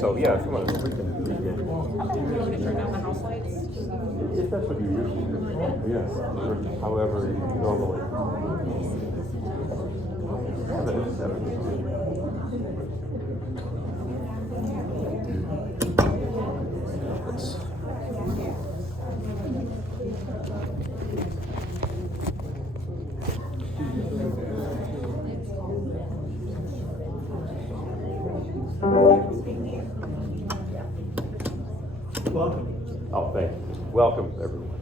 So yeah, come on. We can begin. Turn down the house lights? If that's what you usually do. Yes. Or however you normally. Yeah, that is 7. Let's. Welcome. Oh, thank you. Welcome, everyone.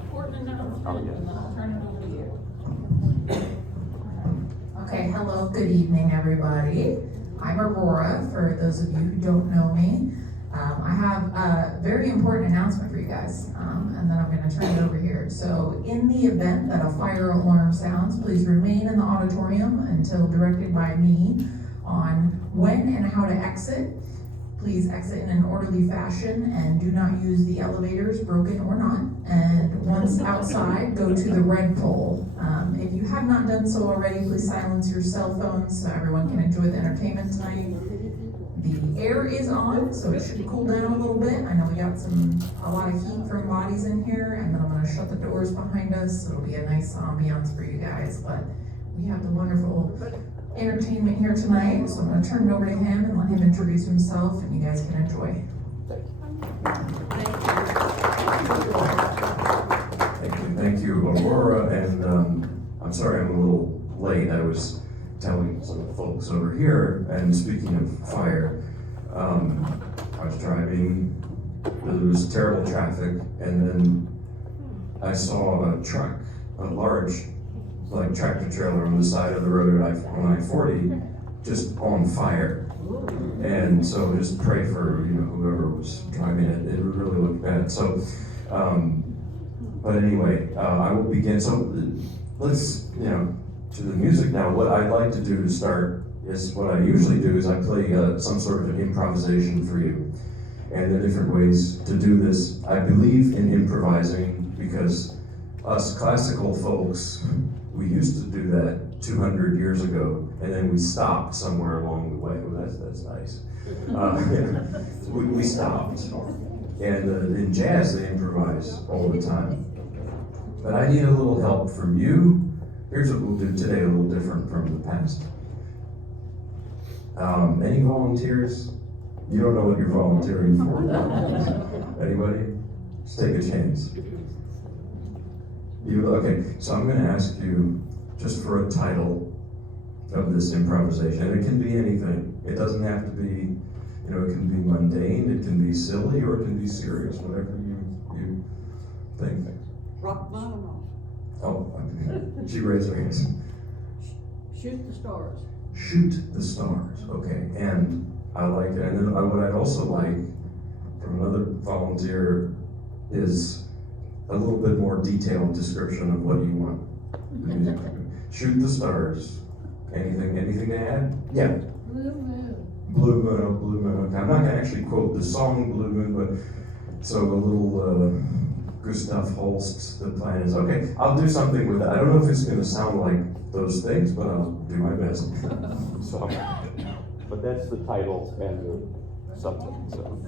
Important announcement, Oh, yes. and then I'll turn it over to you. Okay, hello, good evening, everybody. I'm Aurora, for those of you who don't know me. I have a very important announcement for you guys, and then I'm going to turn it over here. So, in the event that a fire alarm sounds, please remain in the auditorium until directed by me on when and how to exit. Please exit in an orderly fashion and do not use the elevators, broken or not. And once outside, go to the red pole. If you have not done so already, please silence your cell phones so everyone can enjoy the entertainment tonight. The air is on, so it should cool down a little bit. I know we got a lot of heat from bodies in here, and then I'm gonna shut the doors behind us, so it'll be a nice ambiance for you guys. But we have the wonderful entertainment here tonight, so I'm going to turn it over to him and let him introduce himself, and you guys can enjoy. Thank you, Aurora, and I'm sorry I'm a little late. I was telling some of the folks over here, and speaking of fire, I was driving, there was terrible traffic, and then I saw a truck, a large like tractor trailer on the side of the road on I-40, just on fire. And so just pray for whoever was driving it. It really looked bad. So, but anyway, I will begin. So let's to the music now. What I'd like to do to start is what I usually do is I play some sort of an improvisation for you, and the different ways to do this. I believe in improvising because us classical folks, we used to do that 200 years ago, and then we stopped somewhere along the way. Well, that's nice. We stopped. And in jazz, they improvise all the time. But I need a little help from you. Here's what we'll do today, a little different from the past. Any volunteers? You don't know what you're volunteering for? Anybody? Just take a chance. Okay, so I'm going to ask you just for a title of this improvisation. And it can be anything. It doesn't have to be, it can be mundane, it can be silly, or it can be serious, whatever you think. Rock bottom off. Oh, she raised her hands. Shoot the stars. Shoot the stars. Okay, and I like it. And then what I'd also like from another volunteer is a little bit more detailed description of what you want. Shoot the stars. Anything to add? Yeah. Blue moon. Blue moon, oh, blue moon. Okay. I'm not gonna actually quote the song Blue Moon, but so a little Gustav Holst, the plan is okay. I'll do something with it. I don't know if it's gonna sound like those things, but I'll do my best. So, but that's the title and the subject. So.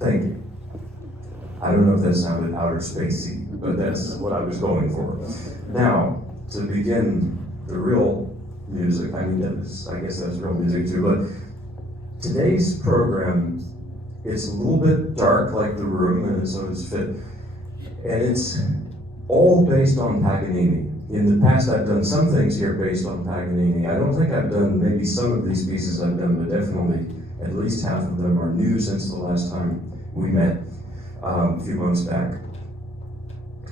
Thank you. I don't know if that sounded outer spacey, but that's what I was going for. Now, to begin the real music, I guess that's real music too, but today's program, it's a little bit dark like the room, and so it's fit, and it's all based on Paganini. In the past, I've done some things here based on Paganini. I don't think I've done, maybe some of these pieces I've done, but definitely at least half of them are new since the last time we met a few months back.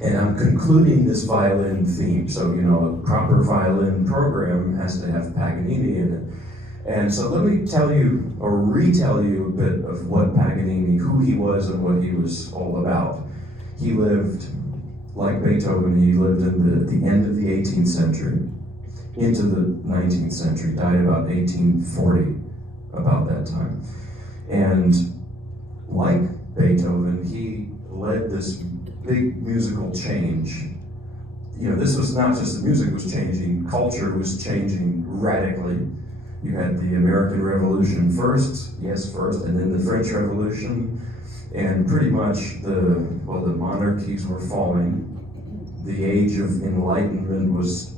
And I'm concluding this violin theme. So, a proper violin program has to have Paganini in it. And so let me tell you, or retell you a bit of what Paganini, who he was and what he was all about. He lived, like Beethoven, he lived at the end of the 18th century, into the 19th century, died about 1840, about that time. And like Beethoven, he led this big musical change. This was not just the music was changing, culture was changing radically. You had the American Revolution first, and then the French Revolution, and pretty much the monarchies were falling. The age of enlightenment was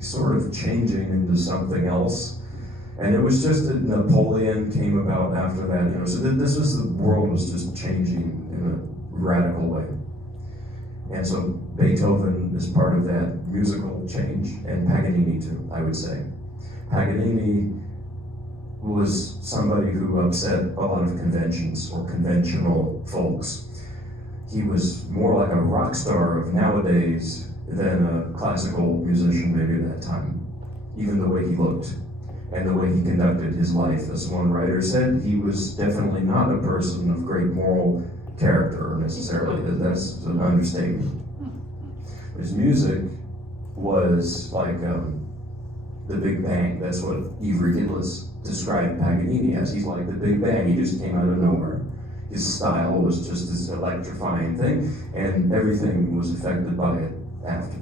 sort of changing into something else. And it was just that Napoleon came about after that, so the world was just changing in a radical way. And so Beethoven is part of that musical change, and Paganini too, I would say. Paganini was somebody who upset a lot of conventions or conventional folks. He was more like a rock star of nowadays than a classical musician maybe at that time, even the way he looked and the way he conducted his life. As one writer said, he was definitely not a person of great moral character necessarily. That's an understatement. His music was like the Big Bang. That's what Ivry Gillis described Paganini as. He's like the Big Bang. He just came out of nowhere. His style was just this electrifying thing, and everything was affected by it after.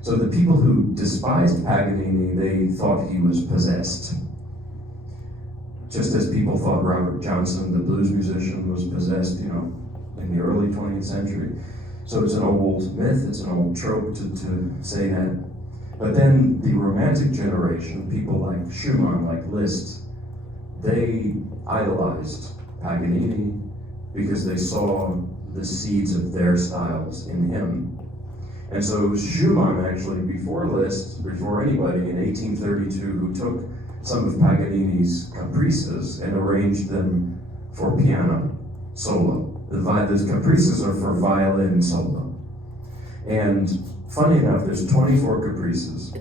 So the people who despised Paganini, they thought he was possessed. Just as people thought Robert Johnson, the blues musician, was possessed, in the early 20th century. So it's an old myth, it's an old trope to say that. But then the Romantic generation, people like Schumann, like Liszt, they idolized Paganini because they saw the seeds of their styles in him. And so it was Schumann, actually, before Liszt, before anybody, in 1832, who took some of Paganini's caprices and arranged them for piano solo. The caprices are for violin solo. And funny enough, there's 24 caprices.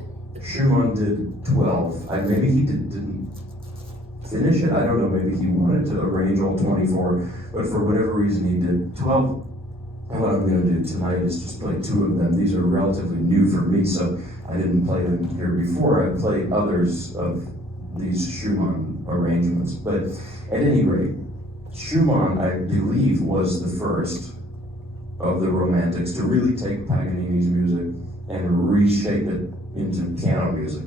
Schumann did 12. Maybe he didn't finish it. I don't know, maybe he wanted to arrange all 24, but for whatever reason he did 12. And what I'm going to do tonight is just play 2 of them. These are relatively new for me, so I didn't play them here before. I played others of these Schumann arrangements. But at any rate, Schumann, I believe, was the first of the Romantics to really take Paganini's music and reshape it into piano music.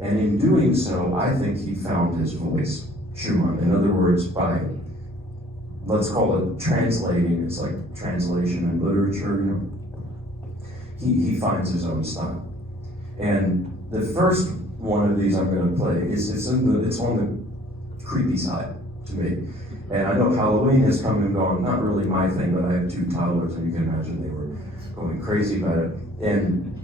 And in doing so, I think he found his voice, Schumann. In other words, by, let's call it translating, it's like translation in literature, He finds his own style. And the first one of these I'm going to play, it's on the creepy side to me. And I know Halloween has come and gone, not really my thing, but I have 2 toddlers, and you can imagine they were going crazy about it. And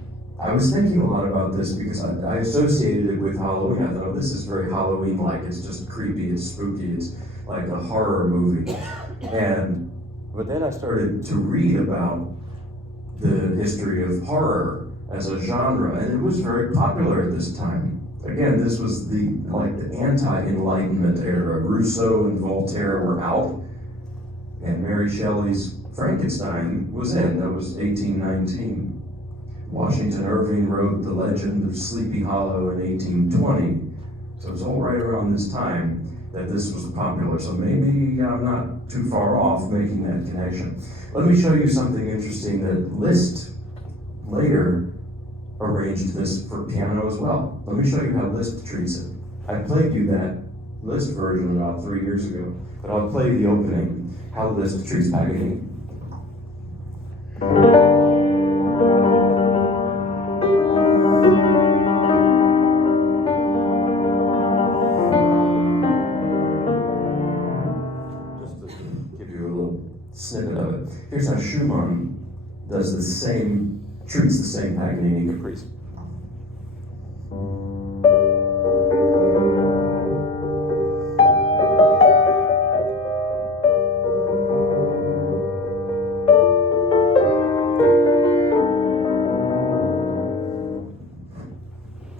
I was thinking a lot about this because I associated it with Halloween. I thought, oh, this is very Halloween-like. It's just creepy, it's spooky, it's like a horror movie. But then I started to read about the history of horror as a genre, and it was very popular at this time. Again, this was the anti-Enlightenment era. Rousseau and Voltaire were out, and Mary Shelley's Frankenstein was in. That was 1819. Washington Irving wrote The Legend of Sleepy Hollow in 1820. So it was all right around this time that this was popular. So maybe I'm not too far off making that connection. Let me show you something interesting that Liszt later arranged this for piano as well. Let me show you how Liszt treats it. I played you that Liszt version about 3 years ago, but I'll play the opening, how Liszt treats Paganini. Just to give you a little snippet of it. Here's how Schumann does treats the same Paganini caprice.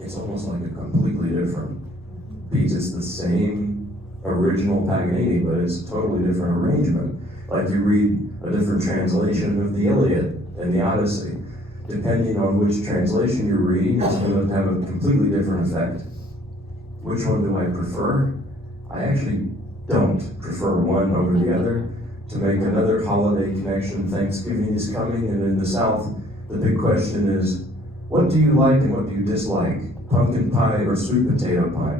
It's almost like a completely different piece. It's the same original Paganini, but it's a totally different arrangement. Like you read a different translation of the Iliad and the Odyssey. Depending on which translation you're reading, it's going to have a completely different effect. Which one do I prefer? I actually don't prefer one over the other. To make another holiday connection, Thanksgiving is coming, and in the South, the big question is, what do you like and what do you dislike? Pumpkin pie or sweet potato pie?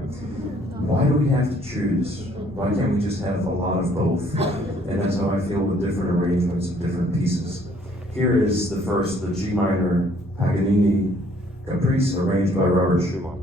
Why do we have to choose? Why can't we just have a lot of both? And that's how I feel with different arrangements of different pieces. Here is the first, the G minor Paganini Caprice, arranged by Robert Schumann.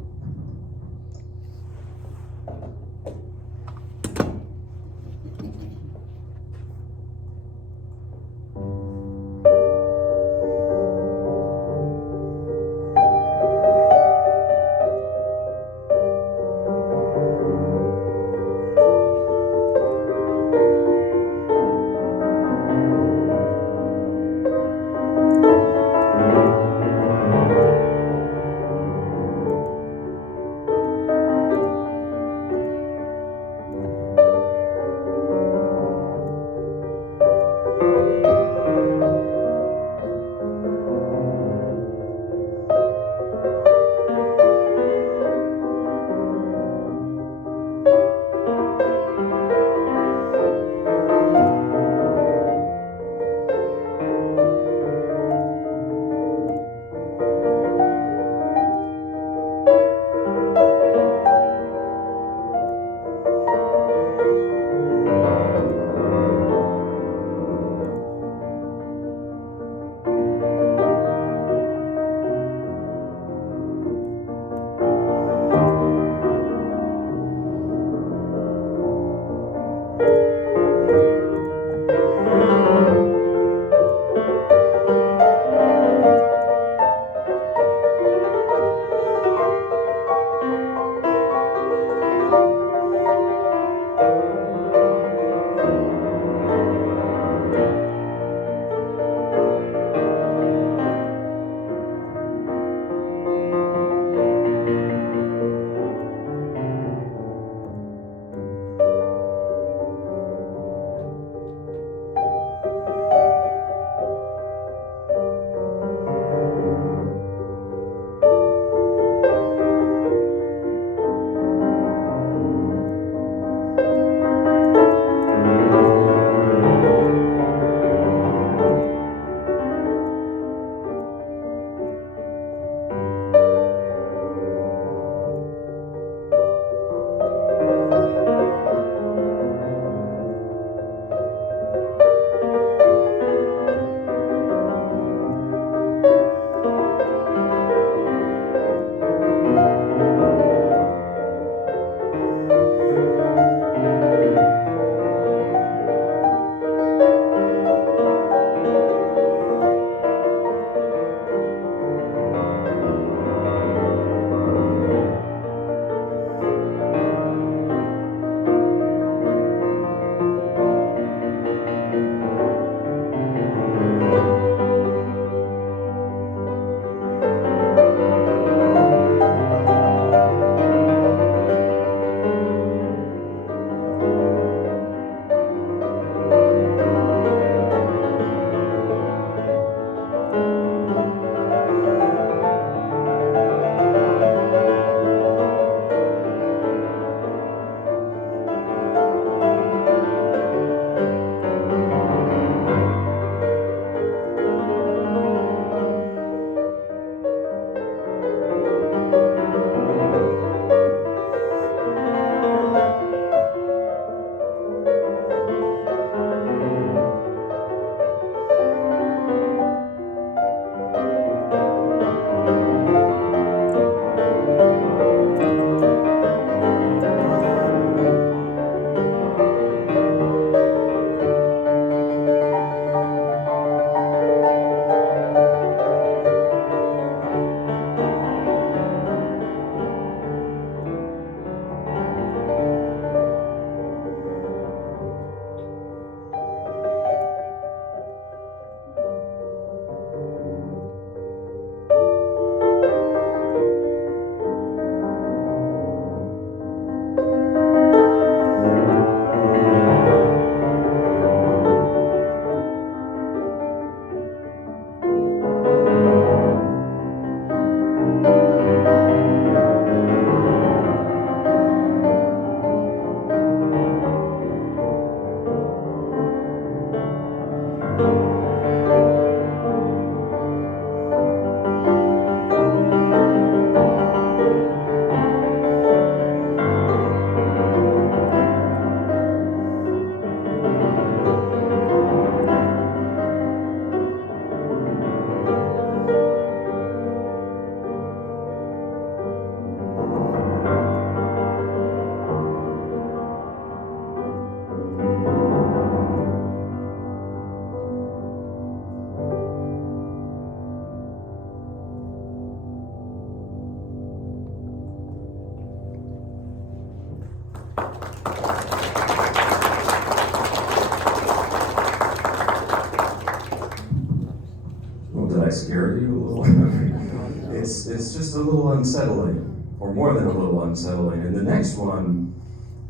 it's just a little unsettling, or more than a little unsettling. And the next one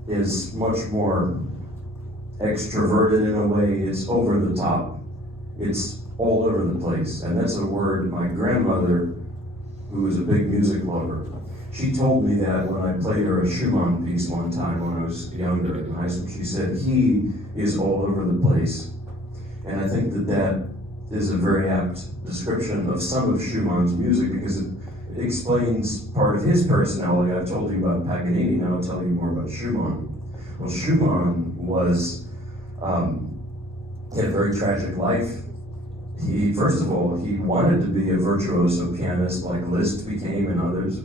is much more extroverted in a way. It's over the top. It's all over the place. And that's a word my grandmother, who was a big music lover, she told me that when I played her a Schumann piece one time when I was younger in high school. She said, he is all over the place. And I think that that is a very apt description of some of Schumann's music because it explains part of his personality. I've told you about Paganini, now I'll tell you more about Schumann. Well, Schumann was, he had a very tragic life. He, first of all, he wanted to be a virtuoso pianist like Liszt became and others.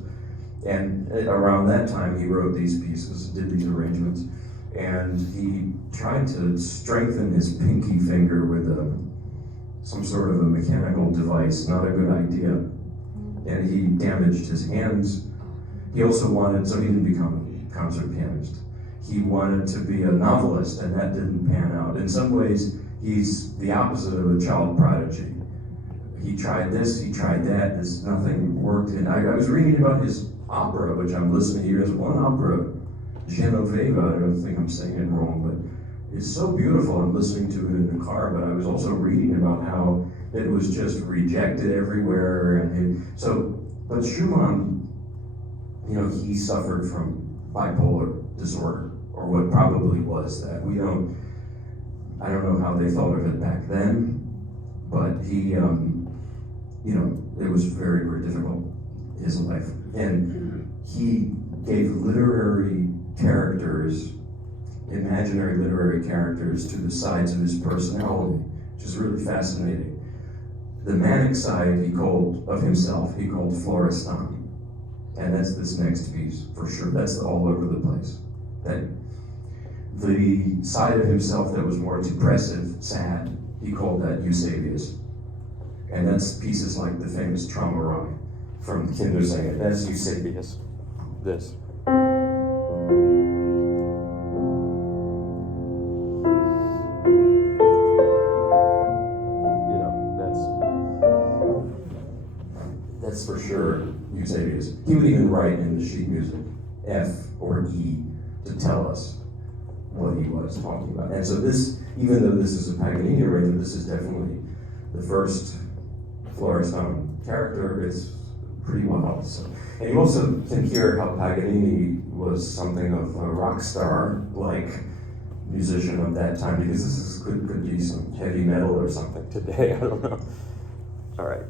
And around that time, he wrote these pieces, did these arrangements, and he tried to strengthen his pinky finger with some sort of a mechanical device, not a good idea. And he damaged his hands. He also wanted, so he didn't become a concert pianist. He wanted to be a novelist, and that didn't pan out. In some ways, he's the opposite of a child prodigy. He tried this, he tried that, nothing worked. And I was reading about his opera, which I'm listening to. He has one opera, Genoveva, I don't think I'm saying it wrong, but it's so beautiful. I'm listening to it in the car, but I was also reading about how it was just rejected everywhere. But Schumann, he suffered from bipolar disorder, or what probably was that. I don't know how they thought of it back then, but he, it was very, very difficult, his life. And he gave literary characters, imaginary literary characters, to the sides of his personality, which is really fascinating. The manic side he called Florestan. And that's this next piece, for sure. That's all over the place. The side of himself that was more depressive, sad, he called that Eusebius. And that's pieces like the famous Traumerei from Kindersänger. That's Eusebius. This. That's for sure Eusebius. He would even write in the sheet music F or E to tell us what he was talking about. And so this, even though this is a Paganini arrangement, this is definitely the first Florestan character. It's pretty wild. So. And you also can hear how Paganini was something of a rock star-like musician of that time, because this could be some heavy metal or something today. I don't know. All right.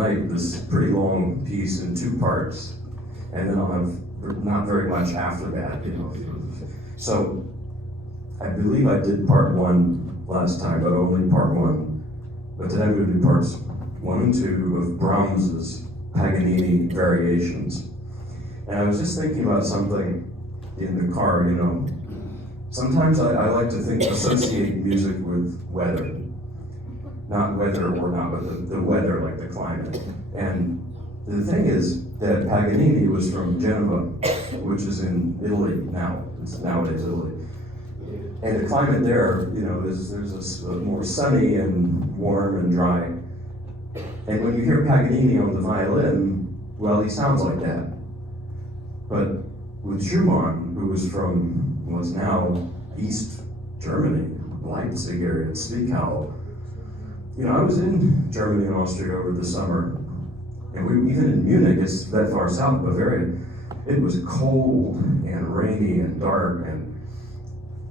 tonight this pretty long piece in 2 parts, and then I'll have not very much after that, you know. So I believe I did part 1 last time, but only part 1. But today I'm going to do parts 1 and 2 of Brahms's Paganini variations. And I was just thinking about something in the car, you know. Sometimes I like to associate music with weather. Not whether or not, but the weather, like the climate. And the thing is that Paganini was from Genova, which is in Italy now. It's nowadays Italy. And the climate there, you know, there's a more sunny and warm and dry. And when you hear Paganini on the violin, well, he sounds like that. But with Schumann, who was from what's now East Germany, Leipzig area, Zwickau. You know, I was in Germany and Austria over the summer, and even in Munich, it's that far south, Bavaria, it was cold and rainy and dark, and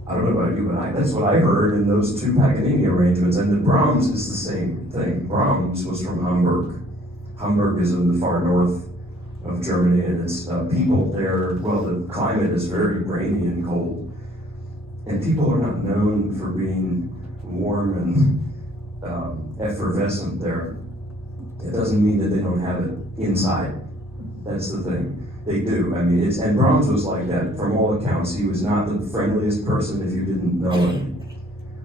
I don't know about you, but that's what I heard in those 2 Paganini arrangements, and the Brahms is the same thing. Brahms was from Hamburg. Hamburg is in the far north of Germany, and it's people there, well, the climate is very rainy and cold, and people are not known for being warm and effervescent there. It doesn't mean that they don't have it inside. That's the thing. They do. I mean, and Brahms was like that. From all accounts, he was not the friendliest person if you didn't know him.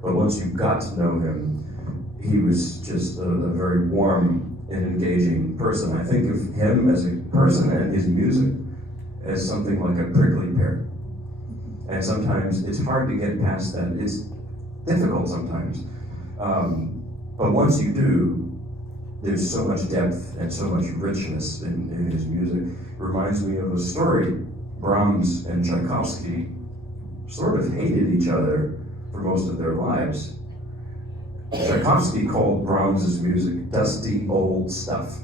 But once you got to know him, he was just a very warm and engaging person. I think of him as a person and his music as something like a prickly pear. And sometimes it's hard to get past that. It's difficult sometimes. But once you do, there's so much depth and so much richness in his music. It reminds me of a story. Brahms and Tchaikovsky sort of hated each other for most of their lives. Tchaikovsky called Brahms's music dusty old stuff,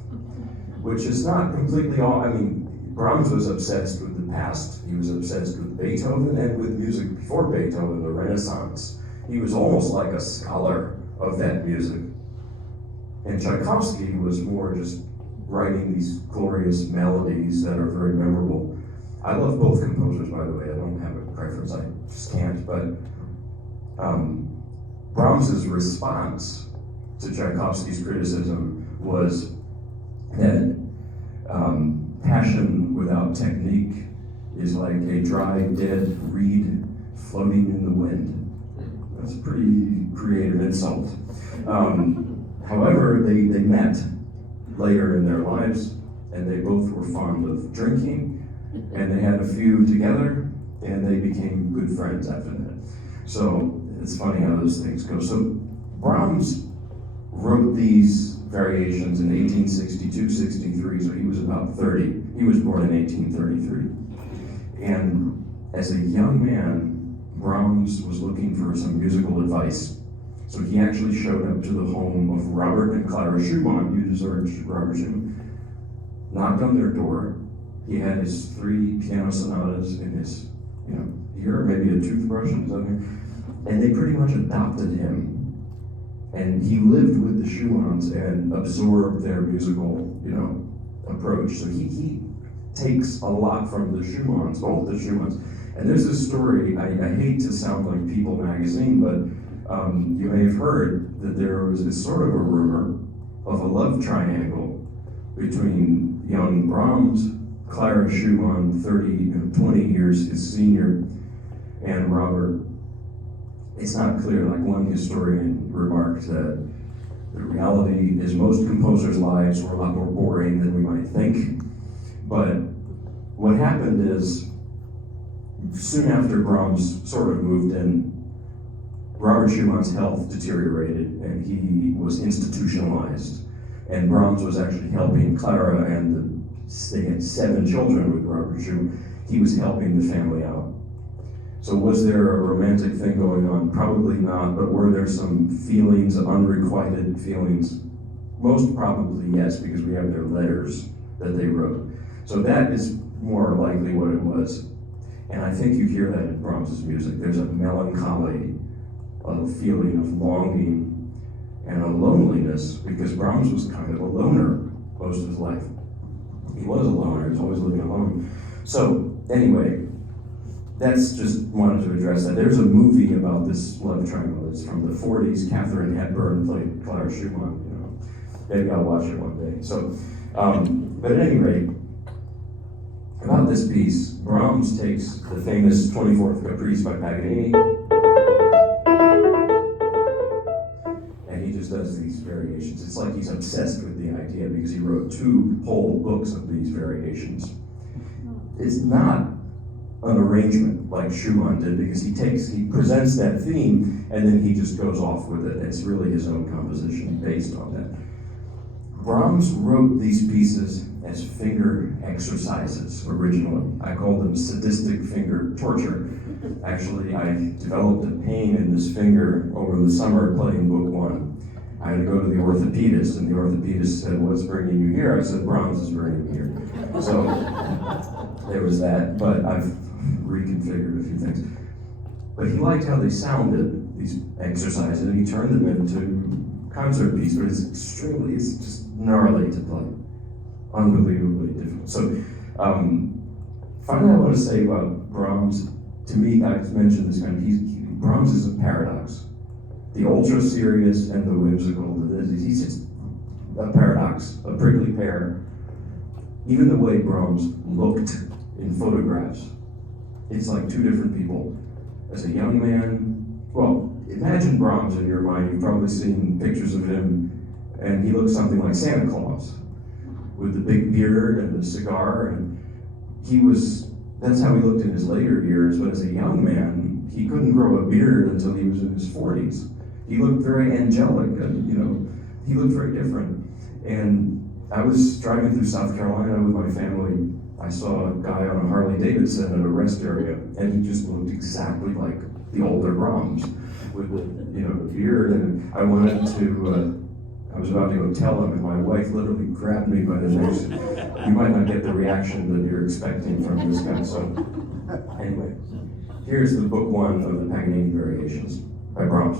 which is not completely all. I mean, Brahms was obsessed with the past. He was obsessed with Beethoven and with music before Beethoven, the Renaissance. He was almost like a scholar of that music. And Tchaikovsky was more just writing these glorious melodies that are very memorable. I love both composers, by the way. I don't have a preference, I just can't. But Brahms's response to Tchaikovsky's criticism was that passion without technique is like a dry, dead reed floating in the wind. That's a pretty creative insult. However, they met later in their lives, and they both were fond of drinking, and they had a few together, and they became good friends after that. So it's funny how those things go. So Brahms wrote these variations in 1862-63, so he was about 30. He was born in 1833. And as a young man, Brahms was looking for some musical advice. So he actually showed up to the home of Robert and Clara Schumann. You deserve Robert Schumann. Knocked on their door. He had his 3 piano sonatas in his, ear, maybe a toothbrush or something. And they pretty much adopted him. And he lived with the Schumanns and absorbed their musical, approach. So he takes a lot from the Schumanns, both the Schumanns. And there's this story, I hate to sound like People magazine, but you may have heard that there was this sort of a rumor of a love triangle between young Brahms, Clara Schumann, 20 years his senior, and Robert. It's not clear, like one historian remarked that the reality is most composers' lives were a lot more boring than we might think. But what happened is, soon after Brahms sort of moved in, Robert Schumann's health deteriorated and he was institutionalized. And Brahms was actually helping Clara, and they had 7 children with Robert Schumann. He was helping the family out. So was there a romantic thing going on? Probably not, but were there some feelings, unrequited feelings? Most probably yes, because we have their letters that they wrote. So that is more likely what it was. And I think you hear that in Brahms's music. There's a melancholy, a feeling of longing and a loneliness, because Brahms was kind of a loner. most of his life. He was a loner, he was always living alone. So, anyway, that's just wanted to address that. There's a movie about this love triangle. It's from the 40s. Katharine Hepburn played Clara Schumann, you know. Maybe I'll watch it one day. So, but at any rate, about this piece, Brahms takes the famous 24th Caprice by Paganini, and he just does these variations. It's like he's obsessed with the idea because he wrote 2 whole books of these variations. It's not an arrangement like Schumann did because he presents that theme and then he just goes off with it. It's really his own composition based on that. Brahms wrote these pieces as finger exercises originally. I call them sadistic finger torture. Actually, I developed a pain in this finger over the summer playing book 1. I had to go to the orthopedist, and the orthopedist said, "What's bringing you here?" I said, "Brahms is bringing me here." So there was that, but I've reconfigured a few things. But he liked how they sounded, these exercises, and he turned them into concert piece, but it's just gnarly to play. Unbelievably difficult. So, finally I want to say about Brahms, to me, I've mentioned this Brahms is a paradox. The ultra serious and the whimsical, he's just a paradox, a prickly pear. Even the way Brahms looked in photographs, it's like 2 different people. As a young man, well, imagine Brahms in your mind. You've probably seen pictures of him, and he looks something like Santa Claus, with the big beard and the cigar, and that's how he looked in his later years, but as a young man, he couldn't grow a beard until he was in his 40s. He looked very angelic, and, he looked very different. And I was driving through South Carolina with my family. I saw a guy on a Harley Davidson at a rest area, and he just looked exactly like the older Brahms, with the beard, and I wanted to, I was about to go tell him, and my wife literally grabbed me by the neck. You might not get the reaction that you're expecting from this guy. So, anyway, here's the book 1 of the Paganini Variations by Brahms.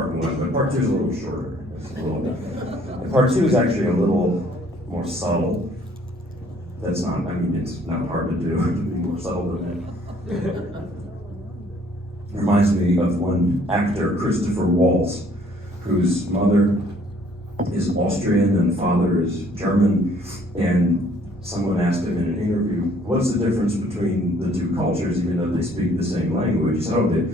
part one, but part two is a little shorter. And part two is actually a little more subtle. That's not, I mean, it's not hard to do, to be more subtle than that. Reminds me of one actor, Christopher Waltz, whose mother is Austrian and father is German, and someone asked him in an interview, what's the difference between the two cultures, even though they speak the same language? He said, oh,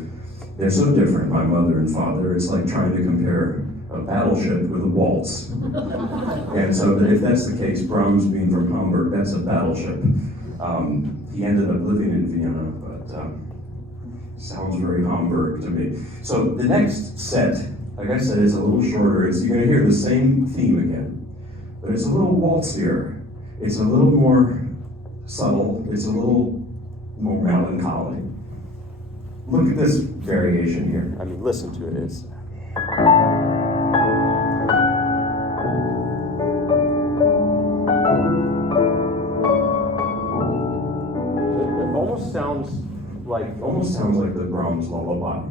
they're so different, my mother and father. It's like trying to compare a battleship with a waltz. And so if that's the case, Brahms being from Hamburg, that's a battleship. He ended up living in Vienna, but sounds very Hamburg to me. So the next set, like I said, is a little shorter. You're going to hear the same theme again, but it's a little waltzier. It's a little more subtle. It's a little more melancholy. Look at this variation here. I mean, listen to it. It's it almost sounds like the Brahms lullaby,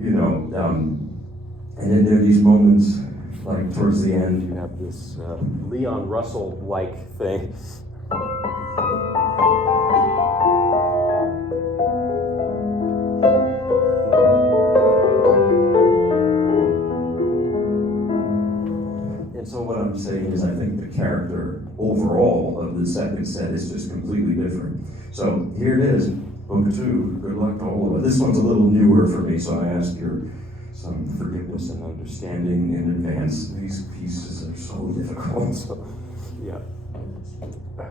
you know. And then there are these moments, like towards the end, you have this Leon Russell-like thing. And so what I'm saying is I think the character overall of the second set is just completely different. So here it is, book 2, good luck to all of it. This one's a little newer for me, so I ask some forgiveness and understanding in advance. These pieces are so difficult. So, yeah. Okay.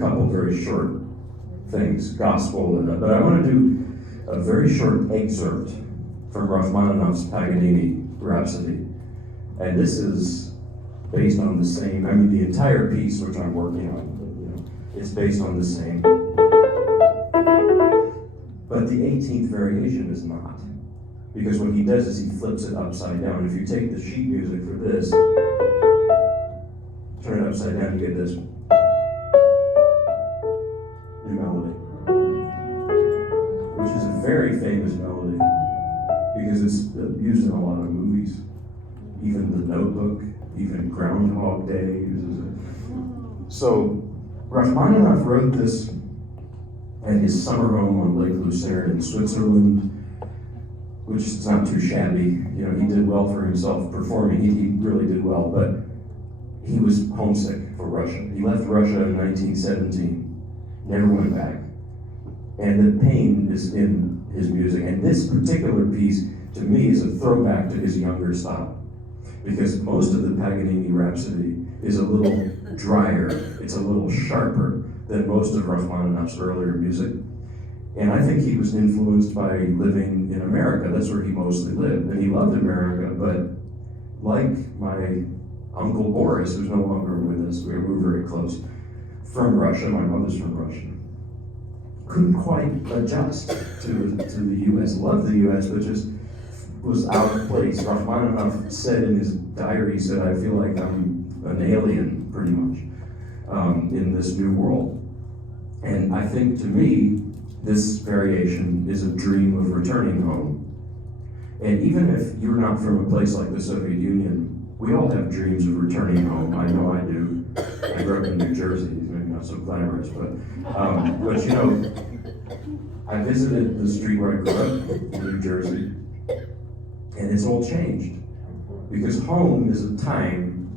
couple very short things, gospel, but I want to do a very short excerpt from Rachmaninoff's Paganini Rhapsody. And this is based on the same, I mean, the entire piece, which I'm working on, it's based on the same. But the 18th variation is not. Because what he does is he flips it upside down. If you take the sheet music for this, turn it upside down, you get this new melody, which is a very famous melody because it's used in a lot of movies. Even The Notebook, even Groundhog Day uses it. So Rachmaninoff wrote this at his summer home on Lake Lucerne in Switzerland, which is not too shabby. You know, he did well for himself performing. He really did well, but he was homesick for Russia. He left Russia in 1917, never went back. And the pain is in his music. And this particular piece, to me, is a throwback to his younger style. Because most of the Paganini Rhapsody is a little drier, it's a little sharper than most of Rachmaninoff's earlier music. And I think he was influenced by living in America. That's where he mostly lived. And he loved America, but like my Uncle Boris, who's no longer with us, we were very close, from Russia, my mother's from Russia, couldn't quite adjust to the US, loved the US, but just was out of place. Rachmaninoff said in his diary, he said, I feel like I'm an alien, pretty much, in this new world. And I think, to me, this variation is a dream of returning home. And even if you're not from a place like the Soviet Union, we all have dreams of returning home. I know I do. I grew up in New Jersey, maybe not so glamorous, but you know, I visited the street where I grew up in New Jersey, and it's all changed. Because home is a time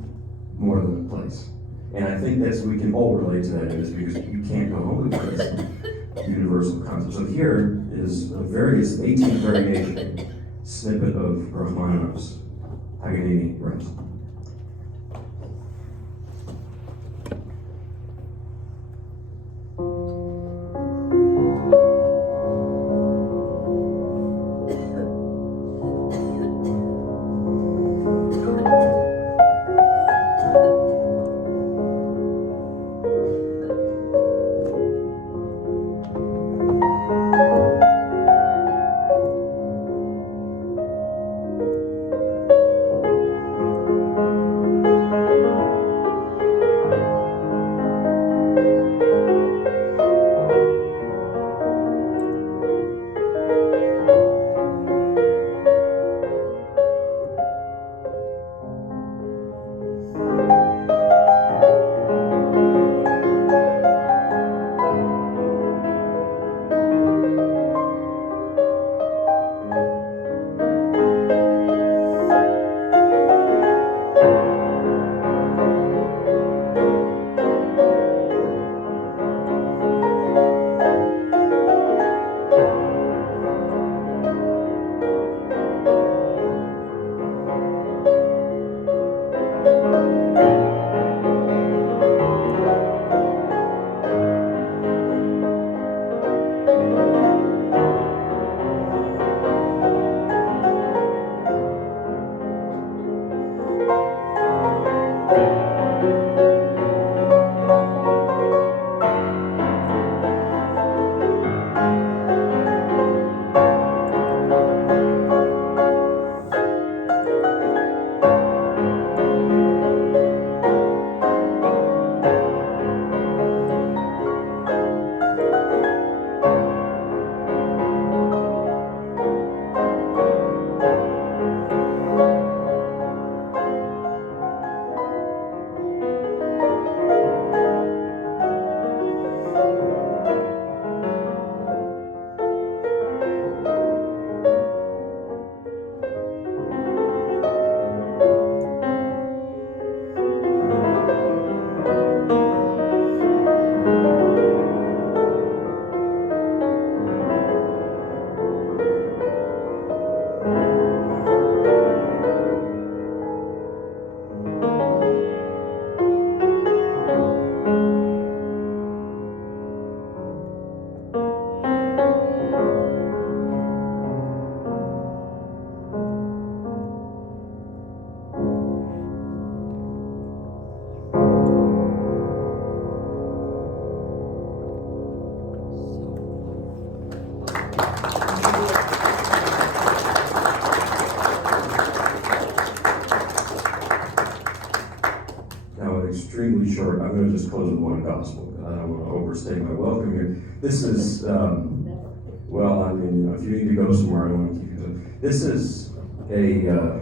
more than a place. And I think we can all relate to that, is because you can't go home with this universal concept. So here is a 18th variation snippet of Rachmaninoff's Paganini Rhapsody. I'm going to just close with one gospel, because I don't want to overstay my welcome here. This is, well, I mean, you know, if you need to go somewhere, I don't want to keep you. This is a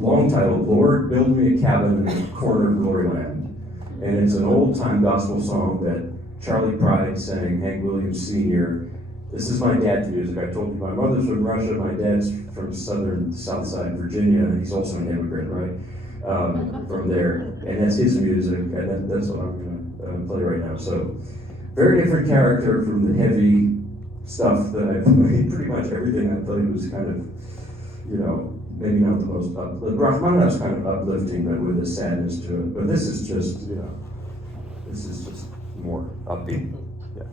long title, Lord, Build Me a Cabin in the Corner of Glory Land. And it's an old-time gospel song that Charlie Pride sang, Hank Williams Sr. This is my dad's music. I told you my mother's from Russia, my dad's from Southside Virginia. He's also an immigrant, right? From there. And that's his music, and that's what I'm going to play right now. So, very different character from the heavy stuff that I played. Pretty much everything I played was kind of, you know, maybe not the most uplifting. Rachmaninoff's kind of uplifting, but with a sadness to it. But this is just, you know, this is just more upbeat. Yeah.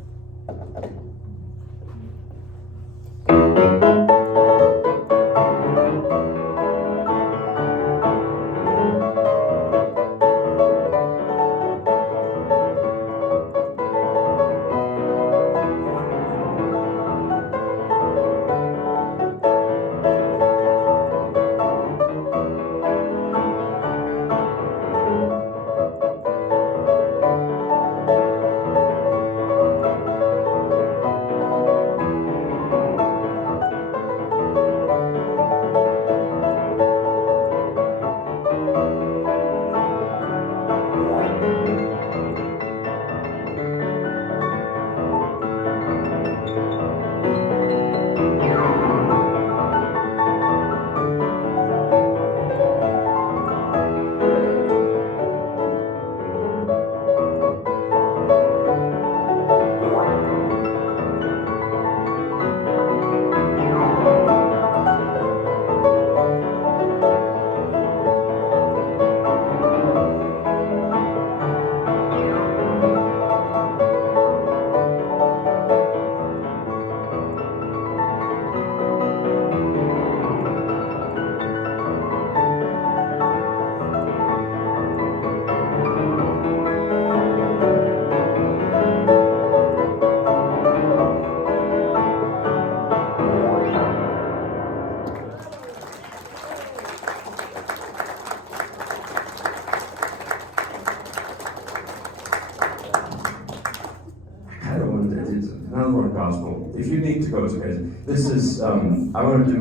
Another one gospel. If you need to go, it's okay. This is, I want to do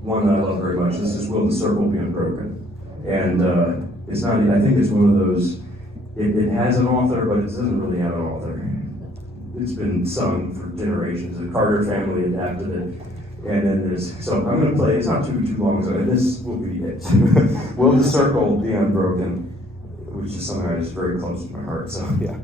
one that I love very much. This is Will the Circle Be Unbroken? And it's not, I think it's one of those, it has an author, but it doesn't really have an author. It's been sung for generations. The Carter family adapted it. And then there's, so I'm going to play, it's not too long, so this will be it. Will the Circle Be Unbroken? Which is something that is very close to my heart, so yeah.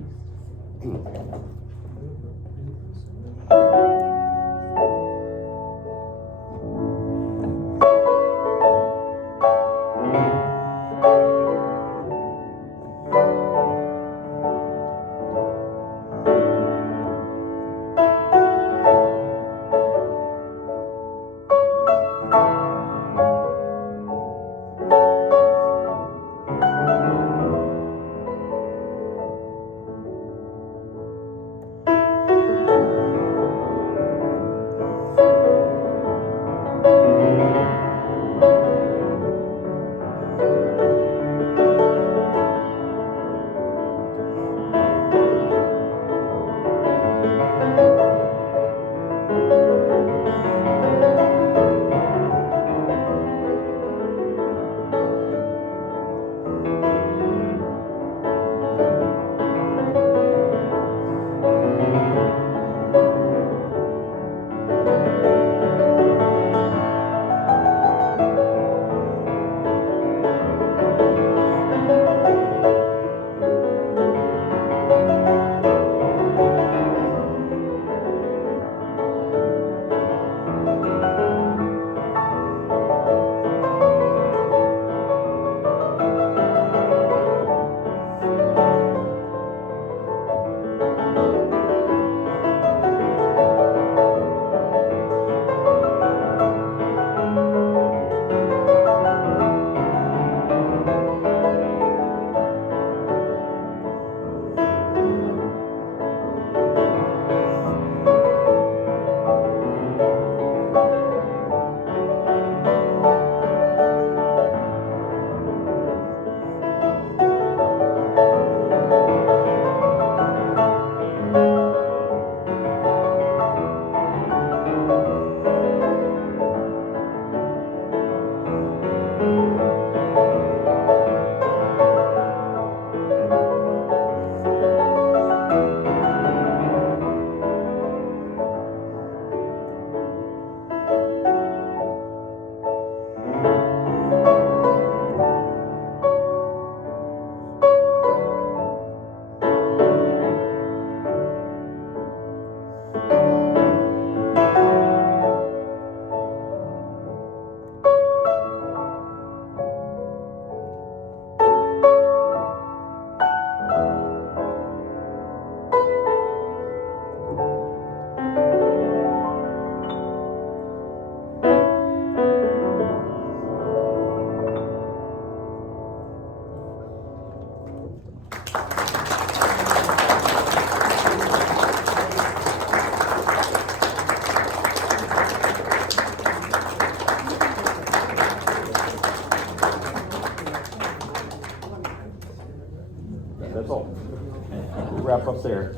up there.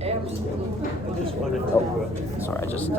Absolutely. Oh, sorry, I just